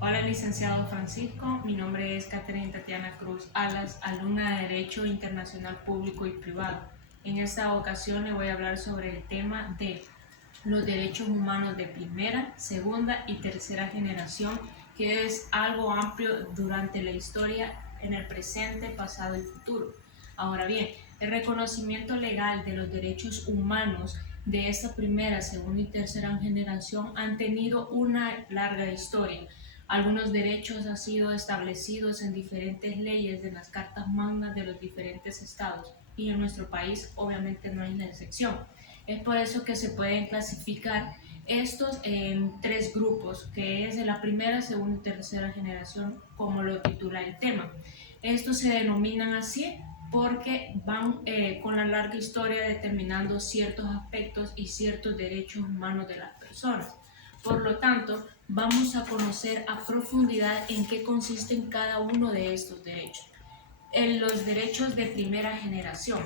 Hola, licenciado Francisco. Mi nombre es Catherine Tatiana Cruz Alas, alumna de Derecho Internacional Público y Privado. En esta ocasión le voy a hablar sobre el tema de los derechos humanos de primera, segunda y tercera generación, que es algo amplio durante la historia, en el presente, pasado y futuro. Ahora bien, el reconocimiento legal de los derechos humanos de esta primera, segunda y tercera generación han tenido una larga historia. Algunos derechos han sido establecidos en diferentes leyes de las cartas magnas de los diferentes estados, y en nuestro país obviamente no es la excepción. Es por eso que se pueden clasificar estos en tres grupos, que es de la primera, segunda y tercera generación, como lo titula el tema. Estos se denominan así porque van con la larga historia determinando ciertos aspectos y ciertos derechos humanos de las personas. Por lo tanto, vamos a conocer a profundidad en qué consisten cada uno de estos derechos. En los derechos de primera generación.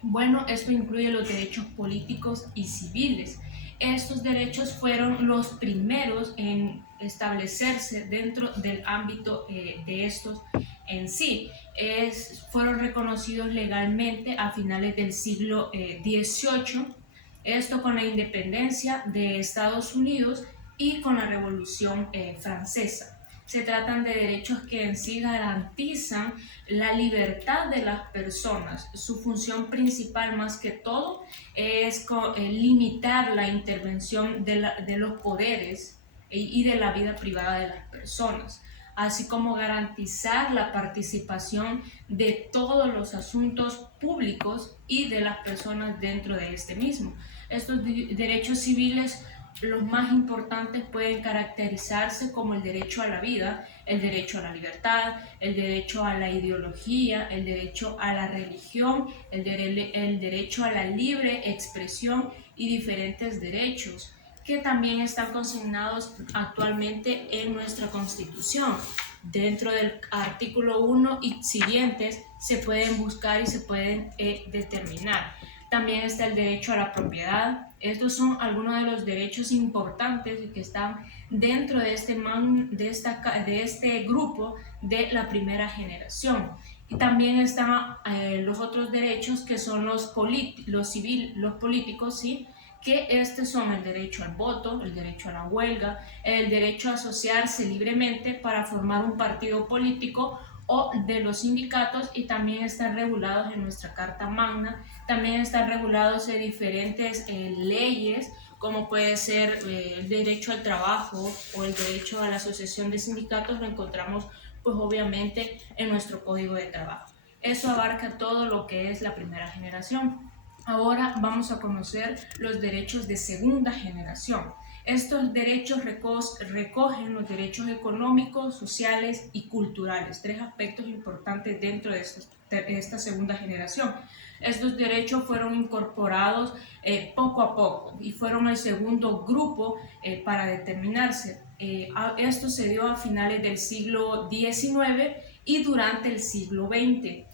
Bueno, esto incluye los derechos políticos y civiles. Estos derechos fueron los primeros en establecerse dentro del ámbito de estos en sí. Fueron reconocidos legalmente a finales del siglo XVIII, esto con la independencia de Estados Unidos y con la Revolución Francesa. Se tratan de derechos que en sí garantizan la libertad de las personas. Su función principal, más que todo, es limitar la intervención de los poderes y de la vida privada de las personas, así como garantizar la participación de todos los asuntos públicos y de las personas dentro de este mismo. Estos derechos civiles, los más importantes, pueden caracterizarse como el derecho a la vida, el derecho a la libertad, el derecho a la ideología, el derecho a la religión, el derecho a la libre expresión y diferentes derechos que también están consignados actualmente en nuestra Constitución. Dentro del artículo 1 y siguientes se pueden buscar y se pueden determinar. También está el derecho a la propiedad. Estos son algunos de los derechos importantes que están dentro de este grupo de la primera generación. Y también están los otros derechos, que son los políticos, ¿sí? Que estos son el derecho al voto, el derecho a la huelga, el derecho a asociarse libremente para formar un partido político o de los sindicatos, y también están regulados en nuestra Carta Magna. También están regulados en diferentes leyes, como puede ser el derecho al trabajo o el derecho a la asociación de sindicatos. Lo encontramos pues obviamente en nuestro Código de Trabajo. Eso abarca todo lo que es la primera generación. Ahora vamos a conocer los derechos de segunda generación. Estos derechos recogen los derechos económicos, sociales y culturales, tres aspectos importantes dentro de esta segunda generación. Estos derechos fueron incorporados poco a poco y fueron el segundo grupo para determinarse. Esto se dio a finales del siglo XIX y durante el siglo XX.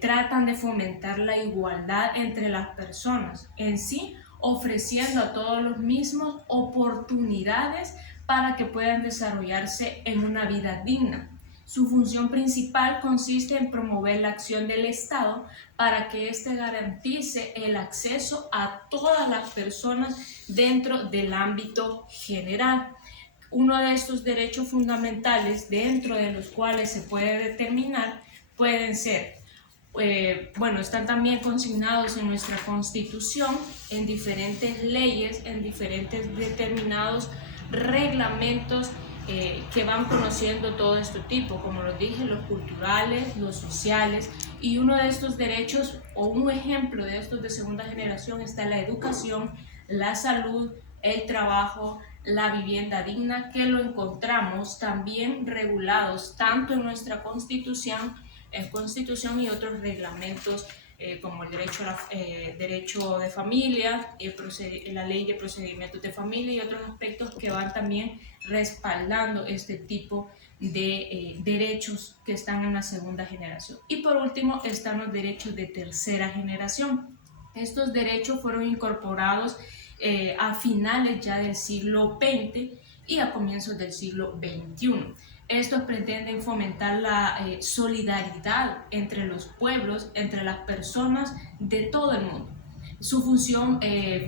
Tratan de fomentar la igualdad entre las personas en sí, ofreciendo a todos los mismos oportunidades para que puedan desarrollarse en una vida digna. Su función principal consiste en promover la acción del Estado para que éste garantice el acceso a todas las personas dentro del ámbito general. Uno de estos derechos fundamentales, dentro de los cuales se puede determinar, pueden ser están también consignados en nuestra Constitución, en diferentes leyes, en diferentes determinados reglamentos que van conociendo todo este tipo, como los dije, los culturales, los sociales. Y uno de estos derechos, o un ejemplo de estos de segunda generación, está la educación, la salud, el trabajo, la vivienda digna, que lo encontramos también regulados tanto en nuestra Constitución y otros reglamentos, como el derecho de familia, la ley de procedimientos de familia y otros aspectos que van también respaldando este tipo de derechos que están en la segunda generación. Y por último están los derechos de tercera generación. Estos derechos fueron incorporados a finales ya del siglo XX y a comienzos del siglo XXI. Estos pretenden fomentar la solidaridad entre los pueblos, entre las personas de todo el mundo. Su función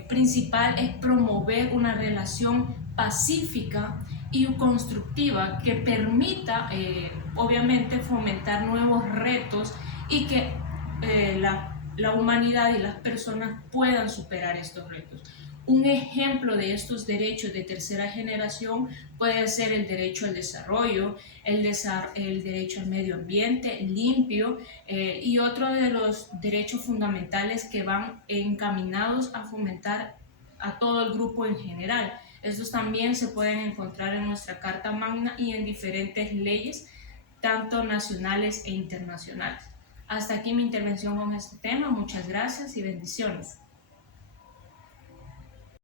principal es promover una relación pacífica y constructiva que permita, obviamente, fomentar nuevos retos y que la humanidad y las personas puedan superar estos retos. Un ejemplo de estos derechos de tercera generación puede ser el derecho al desarrollo, el derecho al medio ambiente limpio y otro de los derechos fundamentales que van encaminados a fomentar a todo el grupo en general. Estos también se pueden encontrar en nuestra Carta Magna y en diferentes leyes, tanto nacionales e internacionales. Hasta aquí mi intervención con este tema. Muchas gracias y bendiciones.